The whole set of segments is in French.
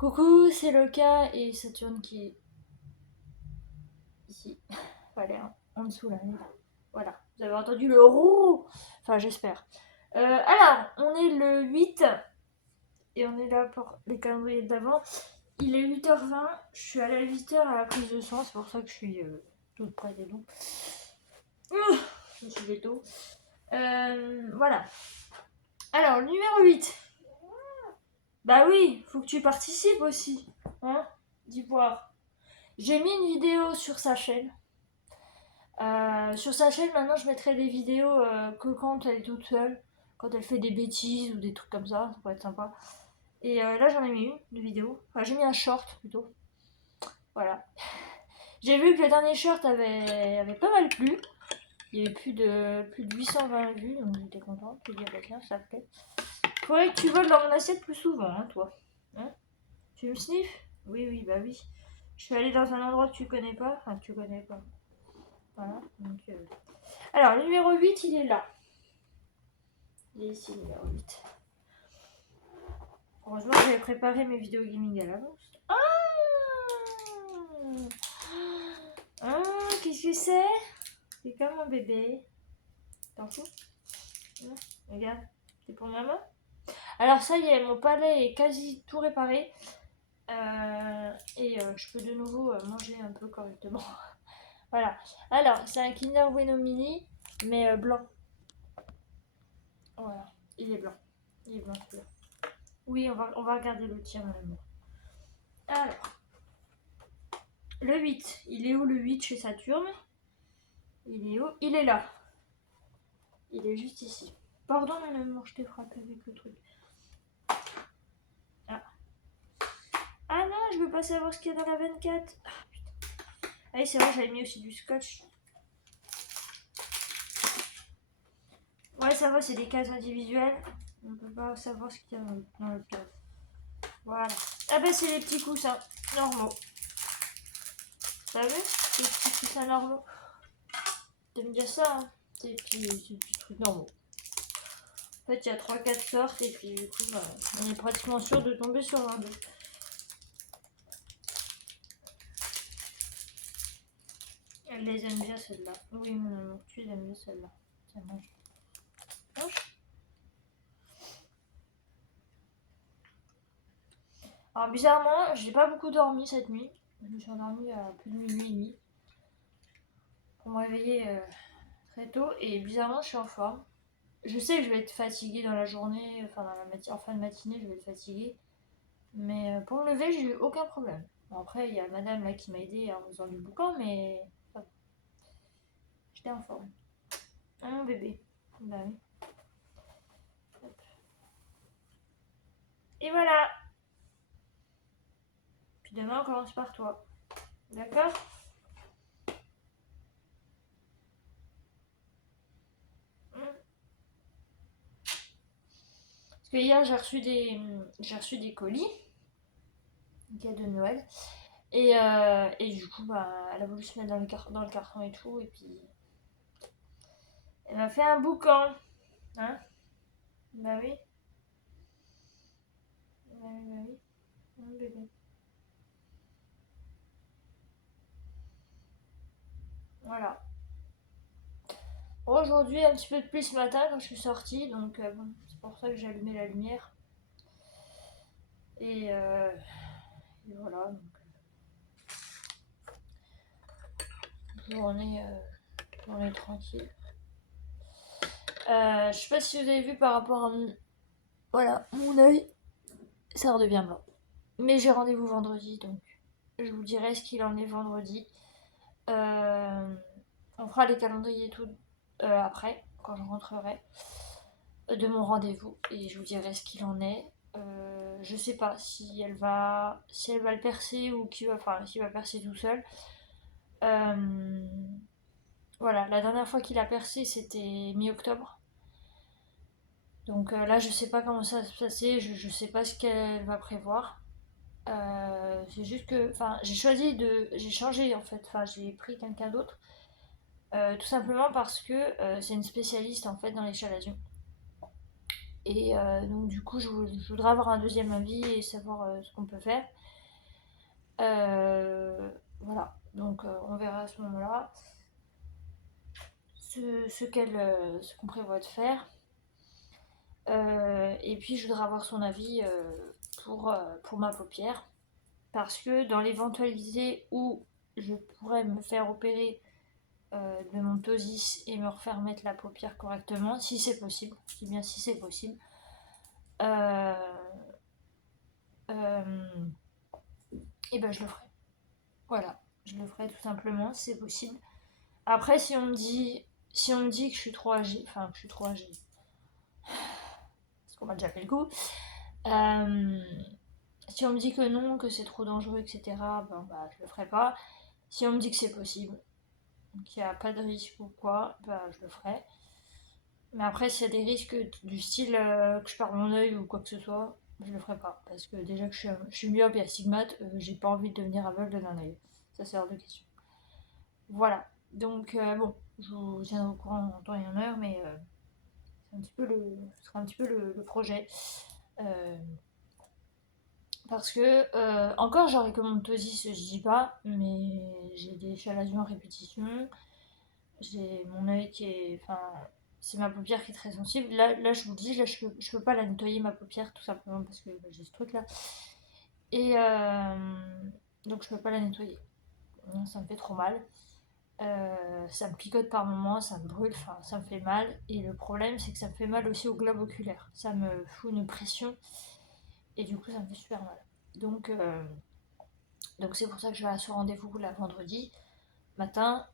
Coucou, c'est Loka et Saturne qui est ici. Voilà, en dessous là. Voilà, vous avez entendu le roux. Enfin, j'espère. Alors, on est le 8 et on est là pour les calendriers d'avant. Il est 8h20, je suis allée à 8h à la prise de sang, c'est pour ça que je suis toute près des loups. Je me suis levé tôt. Voilà. Alors, numéro 8. Bah oui, faut que tu participes aussi. Hein, d'Ivoire. J'ai mis une vidéo sur sa chaîne. Sur sa chaîne, maintenant, je mettrai des vidéos que quand elle est toute seule, quand elle fait des bêtises ou des trucs comme ça pourrait être sympa. Et là, j'en ai mis une vidéo. Enfin, j'ai mis un short plutôt. Voilà. J'ai vu que le dernier short avait pas mal plu. Il y avait plus de 820 vues, donc j'étais contente. Je me dis, ah bah tiens, ça me plaît. Faudrait que tu voles dans mon assiette plus souvent, hein, toi. Hein, tu me sniffes? Oui, oui, bah oui. Je suis allée dans un endroit que tu connais pas. Enfin, que tu connais pas. Voilà. Donc, alors, le numéro 8, il est là. Il est ici, le numéro 8. Heureusement que j'avais préparé mes vidéos gaming à l'avance. Ah, qu'est-ce que c'est? C'est comme un bébé. T'en fous? Regarde, c'est pour maman. Alors ça y est, mon palais est quasi tout réparé. Je peux de nouveau manger un peu correctement. Voilà. Alors, c'est un Kinder Bueno Mini, mais blanc. Voilà. Il est blanc. Il est blanc, celui-là. Oui, on va regarder le tien, mon amour. Alors, le 8. Il est où le 8 chez Saturne? Il est où? Il est là. Il est juste ici. Pardon, mon amour, je t'ai frappé avec le truc. Ah. Ah non, je veux pas savoir ce qu'il y a dans la 24. Ah, putain. Ah oui, c'est vrai, j'avais mis aussi du scotch. Ouais, ça va, c'est des cases individuelles. On peut pas savoir ce qu'il y a dans le case. Voilà. Ah bah, c'est les petits coussins normaux. T'as vu? C'est les petits coussins normaux. T'aimes bien ça, hein? C'est des petits trucs normaux. En fait, il y a 3-4 sortes et puis du coup, bah, on est pratiquement sûr de tomber sur un d'eux. Elle les aime bien celle-là. Oui, mon amour, tu les aimes bien celle-là. Tiens, mange. Mange. Alors, bizarrement, j'ai pas beaucoup dormi cette nuit. Je me suis endormie à plus de minuit et demi. Pour me réveiller très tôt. Et bizarrement, je suis en forme. Je sais que je vais être fatiguée dans la journée, enfin en fin de matinée, je vais être fatiguée. Mais pour me lever, j'ai eu aucun problème. Bon, après, il y a madame là qui m'a aidée en faisant du boucan, mais ça va. J'étais en forme. Ah, mon bébé. Bah oui. Hop. Et voilà. Puis demain, on commence par toi. D'accord? Parce que hier, j'ai reçu des colis, des cadeaux de Noël. Et du coup, bah, elle a voulu se mettre dans le carton et tout. Et puis, elle m'a fait un boucan. Hein? Bah oui. Bah oui, bah oui. Mon bébé. Voilà. Aujourd'hui, un petit peu de pluie ce matin quand je suis sortie. Donc, bon, c'est pour ça que j'ai allumé la lumière. Et, et voilà. Donc, journée, journée tranquille. Je sais pas si vous avez vu par rapport à voilà, mon œil, ça redevient blanc. Mais j'ai rendez-vous vendredi, donc je vous dirai ce qu'il en est vendredi. On fera les calendriers et tout après, quand je rentrerai de mon rendez-vous, et je vous dirai ce qu'il en est. Je sais pas si elle va le percer ou s'il va percer tout seul. Voilà, la dernière fois qu'il a percé, c'était mi-octobre. Donc là, je sais pas comment ça va se passer, je sais pas ce qu'elle va prévoir. C'est juste que, j'ai changé en fait, enfin, j'ai pris quelqu'un d'autre, tout simplement parce que c'est une spécialiste en fait dans les chalazions. Et donc du coup, je voudrais avoir un deuxième avis et savoir ce qu'on peut faire. Voilà, donc on verra à ce moment-là ce qu'on prévoit de faire. Et puis je voudrais avoir son avis pour ma paupière. Parce que dans l'éventualité où je pourrais me faire opérer de mon ptosis et me refaire mettre la paupière correctement, si c'est possible, je dis bien si c'est possible, euh, euh, et ben je le ferai. Voilà, je le ferai tout simplement si c'est possible. Après, si on me dit que je suis trop âgée, enfin que je suis trop âgée, parce qu'on m'a déjà fait le coup, euh, si on me dit que non, que c'est trop dangereux, etc., ben, bah, je le ferai pas. Si on me dit que c'est possible, qu'il n'y a pas de risque ou quoi, bah, je le ferai. Mais après, s'il y a des risques du style que je perds mon œil ou quoi que ce soit, je le ferai pas. Parce que déjà que je suis myope et astigmate, j'ai pas envie de devenir aveugle d'un œil. Ça, c'est hors de question. Voilà. Donc, bon, je vous tiendrai au courant en temps et en heure, mais ce sera un petit peu le projet. Euh, Parce que, encore, j'aurais que mon ptosis, je dis pas, mais j'ai des chalazions en répétition. J'ai mon œil qui est. Enfin, c'est ma paupière qui est très sensible. Là je vous le dis, là, je peux pas la nettoyer, ma paupière, tout simplement parce que bah, j'ai ce truc là. Et donc, je peux pas la nettoyer. Ça me fait trop mal. Ça me picote par moments, ça me brûle, enfin, ça me fait mal. Et le problème, c'est que ça me fait mal aussi au globe oculaire. Ça me fout une pression. Et du coup, ça me fait super mal. Donc, donc c'est pour ça que je vais à ce rendez-vous là vendredi matin,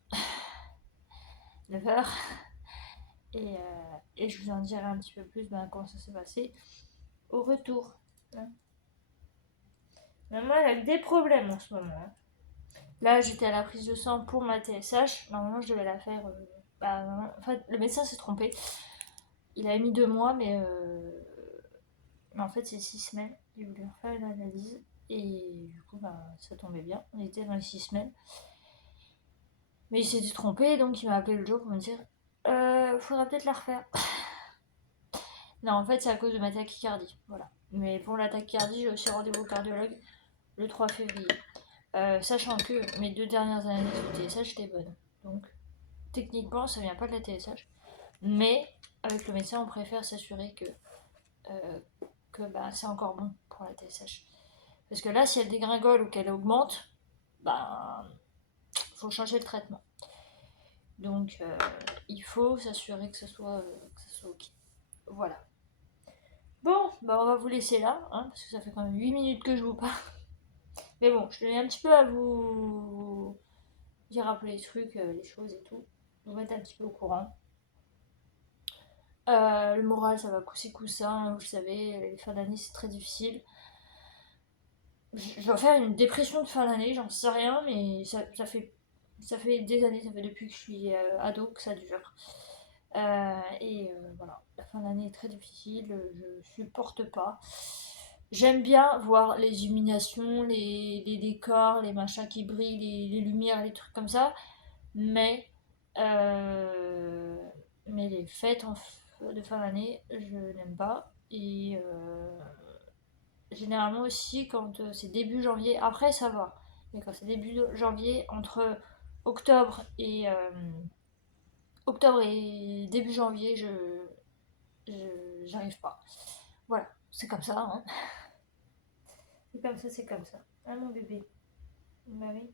9h. Et je vous en dirai un petit peu plus comment ça s'est passé au retour. Hein. Maman, elle a des problèmes en ce moment. Hein. Là, j'étais à la prise de sang pour ma TSH. Normalement, je devais la faire. En fait, le médecin s'est trompé. Il a mis 2 mois, mais en fait, c'est 6 semaines. Il voulait refaire une analyse. Et du coup, ça tombait bien. On était dans les 6 semaines. Mais il s'était trompé, donc il m'a appelé le jour pour me dire faudra peut-être la refaire. Non, en fait, c'est à cause de ma tachycardie. Voilà. Mais pour la tachycardie, j'ai aussi rendez-vous au cardiologue le 3 février. Sachant que mes 2 dernières années de TSH étaient bonnes. Donc, techniquement, ça vient pas de la TSH. Mais, avec le médecin, on préfère s'assurer euh, que c'est encore bon pour la TSH. Parce que là, si elle dégringole ou qu'elle augmente, faut changer le traitement. Donc, il faut s'assurer que ce soit ok. Voilà. Bon, on va vous laisser là, hein, parce que ça fait quand même 8 minutes que je vous parle. Mais bon, je tenais un petit peu à vous dire un peu les trucs, les choses et tout. Vous mettre un petit peu au courant. Le moral, ça va coussi coussin, vous le savez, les fins d'année c'est très difficile. Je vais faire une dépression de fin d'année, j'en sais rien, mais ça fait des années, ça fait depuis que je suis ado que ça dure. Voilà, la fin d'année est très difficile, je supporte pas. J'aime bien voir les illuminations, les décors, les machins qui brillent, les lumières, les trucs comme ça, mais, euh, mais les fêtes de fin d'année, je n'aime pas. Et généralement aussi, quand c'est début janvier, après ça va, mais quand c'est début janvier, entre octobre et, euh, octobre et début janvier, j'arrive pas. Voilà, c'est comme ça. Hein. C'est comme ça, c'est comme ça. Ah mon bébé. Bah oui.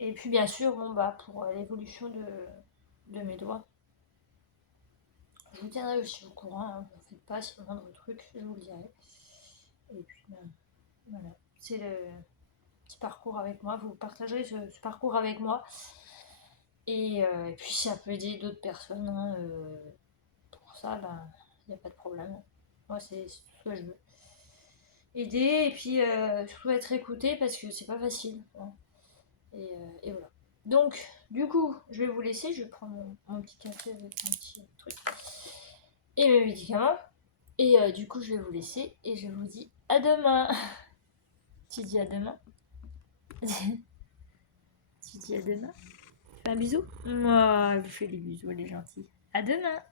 Et puis bien sûr, pour l'évolution de mes doigts, je vous tiendrai aussi au courant. Hein. Ne faites pas si le moindre truc, je vous le dirai. Et puis voilà, c'est le petit parcours avec moi. Vous partagerez ce parcours avec moi. Et puis ça peut aider d'autres personnes. Hein, pour ça, il n'y a pas de problème. Moi, c'est tout ce que je veux. Aider et puis surtout être écouté parce que c'est pas facile. Hein. Et voilà. Donc, du coup, je vais vous laisser. Je vais prendre mon petit café avec un petit truc et mes médicaments. Et du coup, je vais vous laisser et je vous dis à demain. Tu dis à demain. Tu dis à demain. Fais un bisou. Moi, je fais des bisous, elle est gentille. À demain.